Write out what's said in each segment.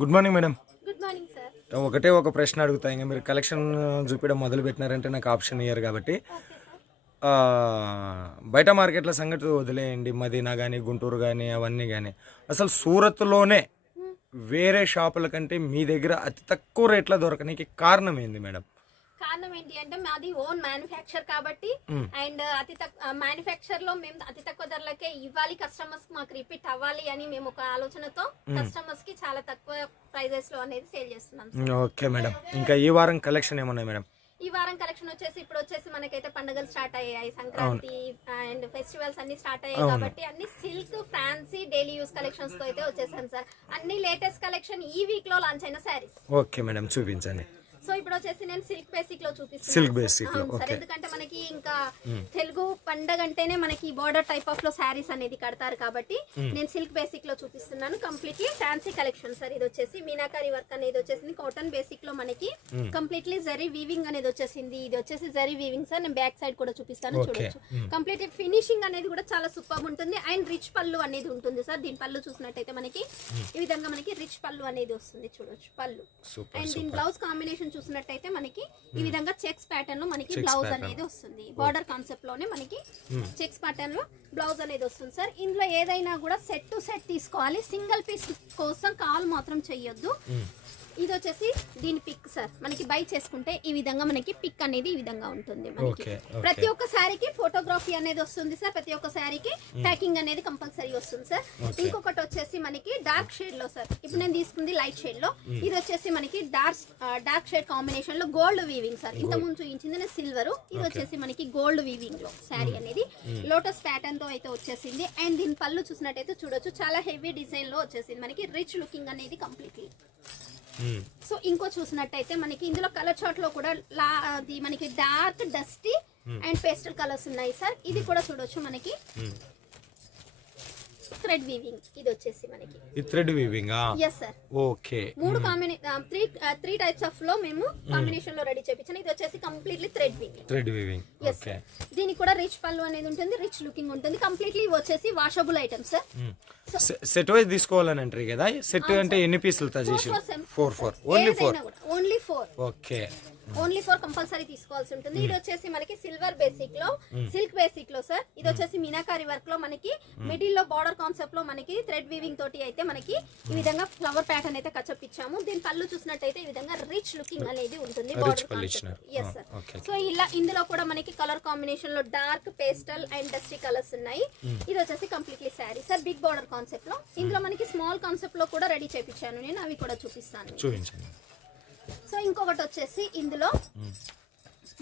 Good morning madam. Good morning sir. ఒకటే ఒక ప్రశ్న అడుగుతా, ఇంకా మీరు కలెక్షన్ చూపించడం మొదలు పెట్టినారంటే నాకు ఆప్షన్ ఇయ్యరు కాబట్టి ఓకే సార్. ఆ, బయట మార్కెట్ల సంగతి వదిలేయండి, మదీనా కానీ గుంటూరు కానీ అవన్నీ కానీ, అసలు సూరత్లోనే వేరే షాపుల కంటే మీ దగ్గర అతి తక్కువ రేట్లో దొరకడానికి కారణం ఏంది మేడం? కారణం ఏంటి అంటే మాది ఓన్ మ్యానుఫ్యాక్చర్ కాబట్టి అండ్ అతి తక్కువ మ్యానుఫ్యాక్చర్ లో మేము అతి తక్కువ ధరలకే ఇవ్వాలి, కస్టమర్స్ మాకు రిపీట్ అవ్వాలి అని మేము ఒక ఆలోచనతో కస్టమర్స్ కి చాలా తక్కువ ప్రైజెస్ లో అనేది సేల్ చేస్తున్నాం. Okay madam. ఇంకా ఈ వారం కలెక్షన్ ఏమన్నాయి మేడం? ఈ వారం కలెక్షన్ వచ్చేసి ఇప్పుడు వచ్చేసి మనకైతే పండుగలు స్టార్ట్ అయ్యాయి, సంక్రాంతి అండ్ ఫెస్టివల్స్ అన్ని స్టార్ట్ అయ్యాయి కాబట్టి అన్ని silk fancy daily use collections తో అయితే వచ్చేసాను సార్. అన్ని లేటెస్ట్ కలెక్షన్ ఈ వీక్ లో లాంచ్ అయిన శారీస్. ఓకే మేడం, చూపించండి. సో ఇప్పుడు వచ్చేసి నేను సిల్క్ బేసిక్ లో చూపిస్తాను. సిల్క్ బేసిక్ లో సార్, ఎందుకంటే మనకి ఇంకా తెలుగు పండగ అంటేనే మనకి బోర్డర్ టైప్ ఆఫ్ లో శారీస్ అనేది కడతారు కాబట్టి నేను సిల్క్ బేసిక్ లో చూపిస్తున్నాను. Completely fancy collection sir. ఇది వచ్చేసి మీనాకారి వర్క్ అనేది వచ్చేసింది. కాటన్ బేసిక్ లో మనకి కంప్లీట్లీ జరీ వీవింగ్ అనేది వచ్చేసింది. ఇది వచ్చేసి జరీ వీవింగ్ సార్. నేను బ్యాక్ సైడ్ కూడా చూపిస్తాను, చూడొచ్చు. కంప్లీట్లీ ఫినిషింగ్ అనేది కూడా చాలా సూపర్ ఉంటుంది అండ్ రిచ్ పళ్ళు అనేది ఉంటుంది సార్. దీని పళ్ళు చూసినట్టయితే మనకి ఈ విధంగా మనకి రిచ్ పళ్ళు అనేది వస్తుంది, చూడొచ్చు పళ్ళు. అండ్ దీని బ్లౌజ్ కాంబినేషన్ చూసినట్టయితే మనకి ఈ విధంగా చెక్స్ ప్యాటర్న్ లో మనకి బ్లౌజ్ అనేది వస్తుంది. బార్డర్ కాన్సెప్ట్ లోనే మనకి చెక్స్ ప్యాటర్న్ లో బ్లౌజ్ అనేది వస్తుంది సార్. ఇందులో ఏదైనా కూడా సెట్ టు సెట్ తీసుకోవాలి, సింగిల్ పీస్ కోసం కాల్ మాత్రం చెయ్యొద్దు. ఇది వచ్చేసి దీని పిక్ సార్. మనకి బై చేసుకుంటే ఈ విధంగా మనకి పిక్ అనేది ఈ విధంగా ఉంటుంది. మనకి ప్రతి ఒక్క శారీకి ఫోటోగ్రఫీ అనేది వస్తుంది సార్. ప్రతి ఒక్క శారీకి ప్యాకింగ్ అనేది కంపల్సరీ వస్తుంది సార్. ఇంకొకటి వచ్చేసి మనకి డార్క్ షేడ్ లో సార్. ఇప్పుడు నేను తీసుకుంది లైట్ షేడ్ లో. ఇది వచ్చేసి మనకి డార్క్ షేడ్ కాంబినేషన్ లో గోల్డ్ వీవింగ్ సార్. ఇంత ముందు చూపించింది నేను సిల్వర్, ఇది వచ్చేసి మనకి గోల్డ్ వీవింగ్ లో శారీ అనేది లోటస్ ప్యాటర్న్ తో అయితే వచ్చేసింది. అండ్ దీని పళ్ళు చూసినట్టయితే చూడొచ్చు, చాలా హెవీ డిజైన్ లో వచ్చేసింది. మనకి రిచ్ లుకింగ్ అనేది కంప్లీట్లీ. సో ఇంకో చూసినట్టయితే మనకి ఇందులో కలర్ చార్ట్ లో కూడా మనకి dark dusty and pastel colours ఉన్నాయి సార్. ఇది కూడా చూడొచ్చు మనకి థ్రెడ్ వీవింగ్. ఇది వచ్చేసి మనకి ఈ thread weaving. yes sir. Okay, మూడు త్రీ టైప్స్ ఆఫ్ లో మేము కాంబినేషన్ లో రెడీ చేపించాను. ఇది వచ్చేసి completely thread weaving. Thread weaving. Okay. దీనికి కూడా రిచ్ పళ్ళు అనేది ఉంటుంది, రిచ్ లుకింగ్ ఉంటుంది. కంప్లీట్లీ వచ్చేసి washable items sir. Set wise తీసుకోవాలని అంటారు కదా. సెట్ అంటే ఎన్ని పీసులు చేసి? 4 ఓన్లీ 4. ఓకే, ఓన్లీ 4 కంపల్సరీ తీసుకోవాల్సి ఉంటుంది. ఇది వచ్చేసి మనకి సిల్వర్ బేసిక్ లో, సిల్క్ బేసిక్ లో సార్. ఇది వచ్చేసి మీనాకారి వర్క్ లో మనకి మిడిల్ లో బార్డర్ కాన్సెప్ట్ లో మనకి థ్రెడ్ వీవింగ్ తోటి అయితే మనకి ఈ విధంగా ఫ్లవర్ ప్యాటర్న్ అయితే కచప్ ఇచ్చాము. దీని పళ్ళు చూసినట్టయితే ఈ విధంగా రిచ్ లుకింగ్ అనేది ఉంటుంది border concept. yes sir. So ఇలా ఇందులో కూడా మనకి కలర్ కాంబినేషన్ లో dark pastel and dusty colours ఉన్నాయి. ఇది వచ్చేసి completely sari sir, big border concept లో. ఇందులో మనకి స్మాల్ కాన్సెప్ట్ లో కూడా రెడీ చేపించాను నేను, అవి కూడా చూపిస్తాను. చూపించండి. సో ఇంకొకటి వచ్చేసి ఇందులో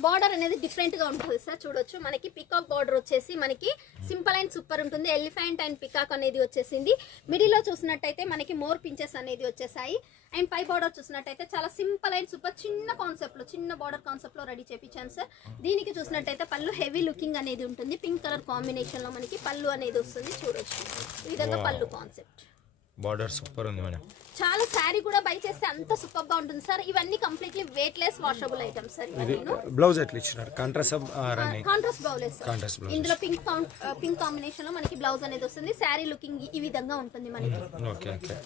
బార్డర్ అనేది డిఫరెంట్ గా ఉంటుంది సార్. చూడొచ్చు మనకి పికాక్ బార్డర్ వచ్చేసి మనకి సింపుల్ అండ్ సూపర్ ఉంటుంది. ఎలిఫెంట్ అండ్ పికాక్ అనేది వచ్చేసింది. మిడిల్ లో చూసినట్టయితే మనకి మోర్ పించెస్ అనేది వచ్చేసాయి. అండ్ పై బార్డర్ చూసినట్టయితే చాలా సింపుల్ అండ్ సూపర్ చిన్న కాన్సెప్ట్ లో, చిన్న బార్డర్ కాన్సెప్ట్ లో రెడీ చేపించాను సార్. దీనికి చూసినట్టయితే పళ్ళు హెవీ లుకింగ్ అనేది ఉంటుంది. పింక్ కలర్ కాంబినేషన్ లో మనకి పళ్ళు అనేది వస్తుంది, చూడొచ్చు ఈ విధంగా పళ్ళు కాన్సెప్ట్. బార్డర్ సూపర్ ఉంది మేడం. చాలా శారీ కూడా బై చేస్తే అంత సూపర్ గా ఉంటుంది సార్. ఇవన్నీ completely weight less washable items sir. Blouse ఎట్లా ఇచ్చినారు? Contrast blouse sir. ఇందులో పింక్ కాంబినేషన్ లో మనకి బ్లౌజ్ అనేది వస్తుంది. శారీ లుకింగ్ ఈ విధంగా ఉంటుంది మనకి.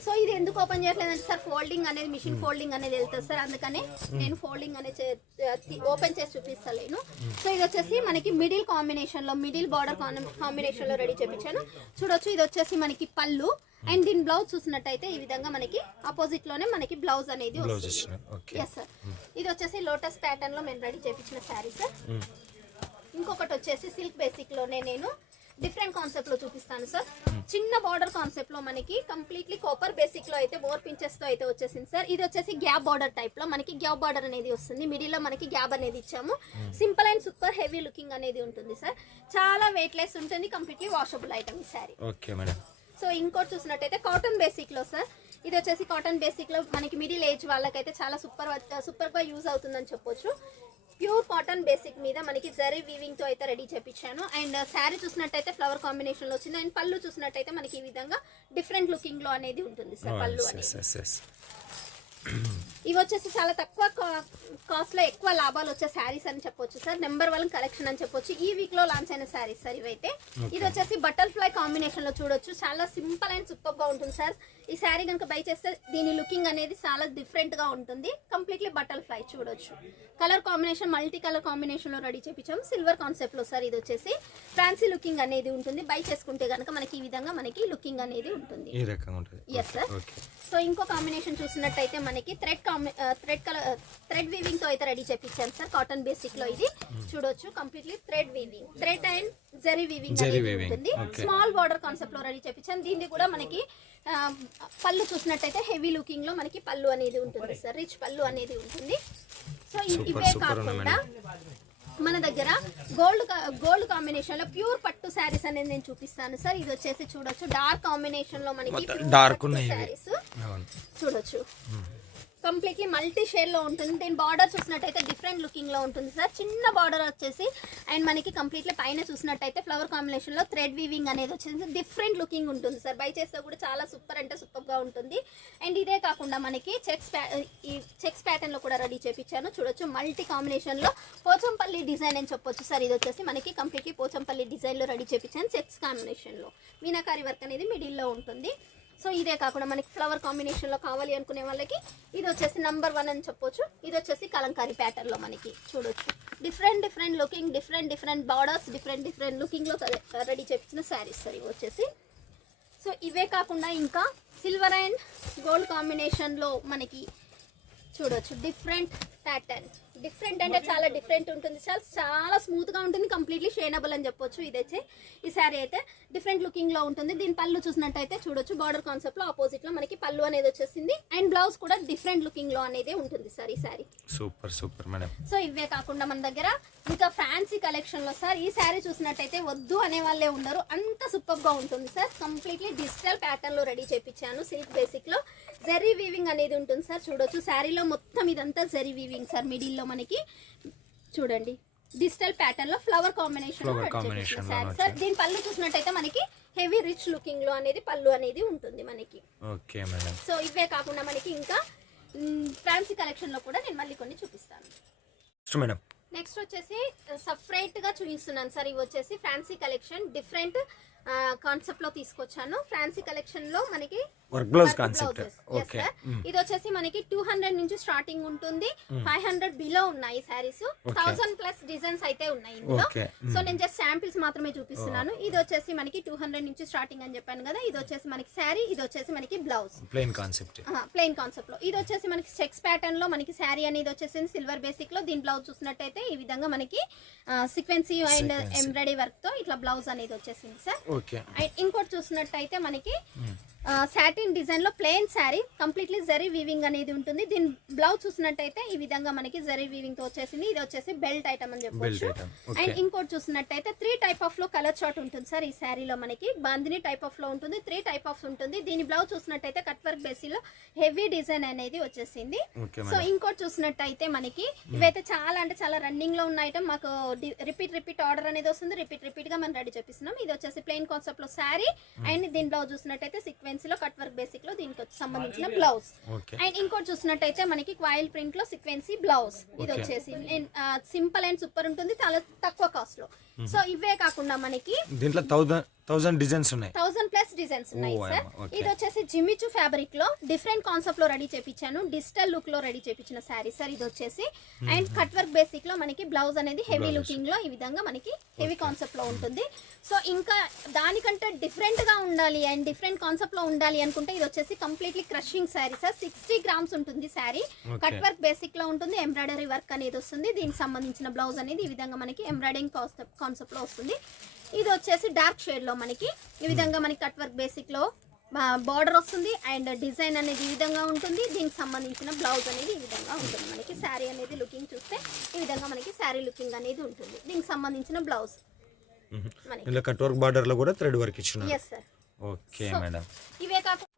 సో ఇది ఎందుకు ఓపెన్ చేయట్లేదంటే సార్, ఫోల్డింగ్ అనేది మిషన్ ఫోల్డింగ్ అనేది వెళ్తుంది సార్. అందుకనే నేను ఫోల్డింగ్ అనేది ఓపెన్ చేసి చూపిస్తాను. సో ఇది వచ్చేసి మనకి మిడిల్ కాంబినేషన్ లో, మిడిల్ బార్డర్ కాంబినేషన్ లో రెడీ చేపించాను, చూడొచ్చు. ఇది వచ్చేసి మనకి పళ్ళు. అండ్ దీని బ్లౌజ్ చూసినట్టయితే ఈ విధంగా మనకి ఆపోజిట్ లోనే మనకి బ్లౌజ్ అనేది వస్తుంది. yes sir. ఇది వచ్చేసి లోటస్ ప్యాటర్న్ లో మేము రెడీ చేపించిన శారీ సార్. ఇంకొకటి వచ్చేసి సిల్క్ బేసిక్ లోనే నేను డిఫరెంట్ కాన్సెప్ట్ లో చూపిస్తాను సార్. చిన్న బార్డర్ కాన్సెప్ట్ లో మనకి కంప్లీట్లీ కాపర్ బేసిక్ లో అయితే బోర్ పించెస్ తో అయితే వచ్చేసింది సార్. ఇది వచ్చేసి గ్యాప్ బార్డర్ టైప్ లో మనకి గ్యాప్ బార్డర్ అనేది వస్తుంది. మిడిల్ లో మనకి గ్యాప్ అనేది ఇచ్చాము. Simple and super heavy looking అనేది ఉంటుంది సార్. చాలా వెయిట్ లెస్ ఉంటుంది, కంప్లీట్లీ వాషబుల్ ఐటమ్ ఈ శారీ. Okay madam. సో ఇంకోటి చూసినట్టయితే కాటన్ బేసిక్ లో సార్. ఇది వచ్చేసి కాటన్ బేసిక్ లో మనకి మిడిల్ ఏజ్ వాళ్ళకైతే చాలా సూపర్ గా యూజ్ అవుతుందని చెప్పొచ్చు. ప్యూర్ కాటన్ బేసిక్ మీద మనకి జరీ వీవింగ్ తో అయితే రెడీ చేపించాను. అండ్ శారీ చూసినట్టయితే ఫ్లవర్ కాంబినేషన్ లో వచ్చింది. అండ్ పళ్ళు చూసినట్టయితే మనకి ఈ విధంగా డిఫరెంట్ లుకింగ్ లో అనేది ఉంటుంది సార్ పళ్ళు అనేది. ఇవి వచ్చేసి చాలా తక్కువ కాస్ట్ లో ఎక్కువ లాభాలు వచ్చే శారీస్ అని చెప్పొచ్చు సార్. నెంబర్ 1 కలెక్షన్ అని చెప్పొచ్చు. ఈ వీక్ లో లాంచ్ అయిన శారీస్ సార్ ఇవైతే. ఇది వచ్చేసి బటర్ఫ్లై కాంబినేషన్ లో చూడొచ్చు. చాలా సింపుల్ అండ్ సూపర్ గా ఉంటుంది సార్. ఈ శారీ కనుక బై చేస్తే దీని లుకింగ్ అనేది చాలా డిఫరెంట్ గా ఉంటుంది. కంప్లీట్లీ బటర్ఫ్లై చూడొచ్చు. Colour combination multi colour combination లో రెడీ చేపించాం. సిల్వర్ కాన్సెప్ట్ లో సార్. ఇది వచ్చేసి ఫ్యాన్సీ లుకింగ్ అనేది ఉంటుంది. బై చేసుకుంటే కనుక మనకి ఈ విధంగా మనకి లుకింగ్ అనేది ఉంటుంది. ఈ రకంగా ఉంటుంది. Yes sir. సో ఇంకో కాంబినేషన్ చూసినట్టయితే మనకి థ్రెడ్ వీవింగ్ తో అయితే రెడీ చేపించాను సార్. కాటన్ బేసిక్ లో ఇది చూడొచ్చు. Completely thread weaving, thread and zari weaving అనేది ఉంటుంది. స్మాల్ బార్డర్ కాన్సెప్ట్ లో రెడీ చేపించాను. దీన్ని కూడా మనకి పళ్ళు చూసినట్టయితే హెవీ లుకింగ్ లో మనకి పళ్ళు అనేది ఉంటుంది సార్. రిచ్ పళ్ళు అనేది ఉంటుంది. సో ఇవే కాకుండా మన దగ్గర గోల్డ్ కాంబినేషన్ లో ప్యూర్ పట్టు శారీస్ అనేది నేను చూపిస్తాను సార్. ఇది వచ్చేసి చూడొచ్చు డార్క్ కాంబినేషన్ లో మనకి డార్క్ శారీస్ చూడొచ్చు. కంప్లీట్లీ మల్టీ షేడ్ లో ఉంటుంది. దీని బార్డర్ చూసినట్టయితే డిఫరెంట్ లుకింగ్ లో ఉంటుంది సార్. చిన్న బార్డర్ వచ్చేసి అండ్ మనకి కంప్లీట్లీ పైన చూసినట్టయితే ఫ్లవర్ కాంబినేషన్ లో థ్రెడ్ వీవింగ్ అనేది వచ్చేసి డిఫరెంట్ లుకింగ్ ఉంటుంది సార్. బై చేస్తే కూడా చాలా సూపర్ అంటే సూపర్ గా ఉంటుంది. అండ్ ఇదే కాకుండా మనకి చెక్స్ ప్యాటర్న్ లో కూడా రెడీ చేపించాను చూడొచ్చు. మల్టీ కాంబినేషన్ లో పోచంపల్లి డిజైన్ అని చెప్పొచ్చు సార్. ఇది వచ్చేసి మనకి కంప్లీట్లీ పోచంపల్లి డిజైన్ లో రెడీ చేపించాను. చెక్స్ కాంబినేషన్ లో మీనాకారి వర్క్ అనేది మిడిల్ లో ఉంటుంది. సో ఇదే కాకుండా మనకి ఫ్లవర్ కాంబినేషన్ లో కావాలి అనుకునే వాళ్ళకి ఇది వచ్చేసి నంబర్ 1 అని చెప్పొచ్చు. ఇది వచ్చేసి కలంకారీ ప్యాటర్న్ లో మనకి చూడొచ్చు. Different looking, different borders, different looking లో రెడీ చేపించిన శారీస్ సార్ ఇవి వచ్చేసి. సో ఇవే కాకుండా ఇంకా సిల్వర్ అండ్ గోల్డ్ కాంబినేషన్ లో మనకి చూడొచ్చు. డిఫరెంట్ ప్యాటర్న్, డిఫరెంట్ అంటే చాలా డిఫరెంట్ ఉంటుంది. చాలా స్మూత్ గా ఉంటుంది. కంప్లీట్లీ షేనబుల్ అని చెప్పొచ్చు. ఇదైతే ఈ శారీ అయితే డిఫరెంట్ లుకింగ్ లో ఉంటుంది. దీని పళ్ళు చూసినట్టయితే చూడొచ్చు. బార్డర్ కాన్సెప్ట్ లో ఆపోజిట్ లో మనకి పళ్ళు అనేది వచ్చేసింది. అండ్ బ్లౌజ్ కూడా డిఫరెంట్ లుకింగ్ లో అనేది ఉంటుంది సార్ ఈ శారీ. Super madam. సో ఇవే కాకుండా మన దగ్గర ఇంకా ఫ్యాన్సీ కలెక్షన్ లో సార్ ఈ శారీ చూసినట్టయితే వద్దు అనే వాళ్ళే ఉండరు. అంత సూపర్ గా ఉంటుంది సార్. కంప్లీట్లీ డిజిటల్ ప్యాటర్న్ లో రెడీ చేపించాను. సిల్క్ బేసిక్ లో జరీ వీవింగ్ అనేది ఉంటుంది సార్. చూడొచ్చు శారీలో మొత్తం ఇదంతా జరీ వీవింగ్ సార్. మిడిల్ లో మనకి చూడండి డిజిటల్ ప్యాటర్న్ లో ఫ్లవర్ కాంబినేషన్ సార్. దీని పళ్ళు చూసినట్టయితే మనకి హెవీ రిచ్ లుకింగ్ లో అనేది పళ్ళు అనేది ఉంటుంది మనకి. Okay madam. సో ఇవే కాకుండా మనకి ఇంకా ఫ్యాన్సీ కలెక్షన్ లో కూడా నేను మళ్ళీ కొన్ని చూపిస్తాను మేడం. నెక్స్ట్ వచ్చేసి సపరేట్ గా చూపిస్తున్నాను సార్. ఇవి వచ్చేసి ఫ్యాన్సీ కలెక్షన్ డిఫరెంట్ కాన్సెప్ట్ లో తీసుకొచ్చాను. ఫ్యాన్సీ కలెక్షన్ లో మనకి వర్క్ బ్లౌజ్ కాన్సెప్ట్. ఓకే. ఇది వచ్చేసి మనకి 200 నుంచి స్టార్టింగ్ ఉంటుంది. 500 బిలో ఉన్నాయి సారీస్. 1000+ డిజైన్స్ అయితే ఉన్నాయి ఇందులో. సో నేను జస్ట్ శాంపిల్స్ మాత్రమే చూపిస్తున్నాను. ఇది వచ్చేసి మనకి 200 నుంచి స్టార్టింగ్ అని చెప్పాను కదా. ఇది వచ్చేసి మనకి శారీ, ఇది వచ్చేసి మనకి blouse plain concept. Plain concept లో ఇది వచ్చేసి మనకి చెక్స్ ప్యాటర్న్ లో మనకి శారీ అనేది వచ్చేసి సిల్వర్ బేసిక్ లో. దీని బ్లౌజ్ చూసినట్టయితే ఈ విధంగా మనకి సీక్వెన్సీ అండ్ ఎంబ్రాయిడరీ వర్క్ తో ఇట్లా బ్లౌజ్ అనేది వచ్చేసింది సార్. ఇంకోటి చూసినట్టయితే మనకి సాటిన్ డిజైన్ లో plain sari completely zari weaving అనేది ఉంటుంది. దీని బ్లౌజ్ చూసినట్టయితే ఈ విధంగా మనకి జరీ వీవింగ్ తో వచ్చేసింది. ఇది వచ్చేసి బెల్ట్ ఐటమ్ అని చెప్పొచ్చు. అండ్ ఇంకోటి చూసినట్టయితే 3 టైప్ ఆఫ్ లో కలర్ చార్ట్ ఉంటుంది సార్. ఈ శారీలో మనకి బాందిని టైప్ ఆఫ్ లో ఉంటుంది. 3 టైప్ ఆఫ్ ఉంటుంది. దీని బ్లౌజ్ చూసినట్టయితే కట్ వర్క్ బేసిస్ లో హెవీ డిజైన్ అనేది వచ్చేసింది. సో ఇంకోటి చూసినట్టయితే మనకి ఇవైతే చాలా అంటే చాలా రన్నింగ్ లో ఉన్న ఐటమ్. మాకు రిపీట్ ఆర్డర్ అనేది వస్తుంది. రిపీట్ గా మనం రెడీ చేపిస్తున్నాం. ఇది వచ్చేసి ప్లెయిన్ కాన్సెప్ట్ లో శారీ అండ్ దీని బ్లౌజ్ చూసినట్టయితే సీక్వెన్స్ లో కట్ వర్క్ బేసిక్ లో దీనికి సంబంధించిన బ్లౌజ్. అండ్ ఇంకోటి చూసినట్టయితే మనకి క్వాయిల్ ప్రింట్ లో సీక్వెన్సీ బ్లౌజ్. ఇది వచ్చేసి సింపుల్ అండ్ సూపర్ ఉంటుంది. చాలా తక్కువ కాస్ట్ లో. సో ఇవే కాకుండా మనకి దీంట్లో 1000 డిజైన్స్ ఉన్నాయి. 1000+ డిజైన్స్ ఉన్నాయి సార్. ఇది వచ్చేసి జిమిచు ఫ్యాబ్రిక్ లో డిఫరెంట్ కాన్సెప్ట్ లో రెడీ చేపించాను. డిజిటల్ లుక్ లో రెడీ చేపించిన శారీ సార్ ఇది వచ్చేసి. అండ్ కట్ వర్క్ బేసిక్ లో మనకి బ్లౌజ్ అనేది హెవీ లుకింగ్ లో ఈ విధంగా మనకి హెవీ కాన్సెప్ట్ లో ఉంటుంది. సో ఇంకా దానికంటే డిఫరెంట్ గా ఉండాలి అండ్ డిఫరెంట్ కాన్సెప్ట్ లో ఉండాలి అనుకుంటే ఇది వచ్చేసి completely crushing sari sir. 60 grams ఉంటుంది శారీ. కట్ వర్క్ బేసిక్ లో ఉంటుంది. ఎంబ్రాయిడరీ వర్క్ అనేది వస్తుంది. దీనికి సంబంధించిన బ్లౌజ్ అనేది ఈ విధంగా మనకి ఎంబ్రాయిడరింగ్ కాన్సెప్ట్ లో వస్తుంది. ఇది వచ్చేసి డార్క్ షేడ్ లో మనకి ఈ విధంగా మనకి కట్ వర్క్ బేసిక్ లో బార్డర్ వస్తుంది. అండ్ డిజైన్ అనేది ఈ విధంగా ఉంటుంది. దీనికి సంబంధించిన బ్లౌజ్ అనేది ఈ విధంగా ఉంటుంది. మనకి శారీ అనేది లుకింగ్ చూస్తే ఈ విధంగా మనకి శారీ లుకింగ్ అనేది ఉంటుంది. దీనికి సంబంధించిన బ్లౌజ్ ఇలా కట్ వర్క్ బార్డర్ లో కూడా థ్రెడ్ వర్క్ ఇచ్చున్నారు. Yes sir. Okay madam. ఇవే కాకుండా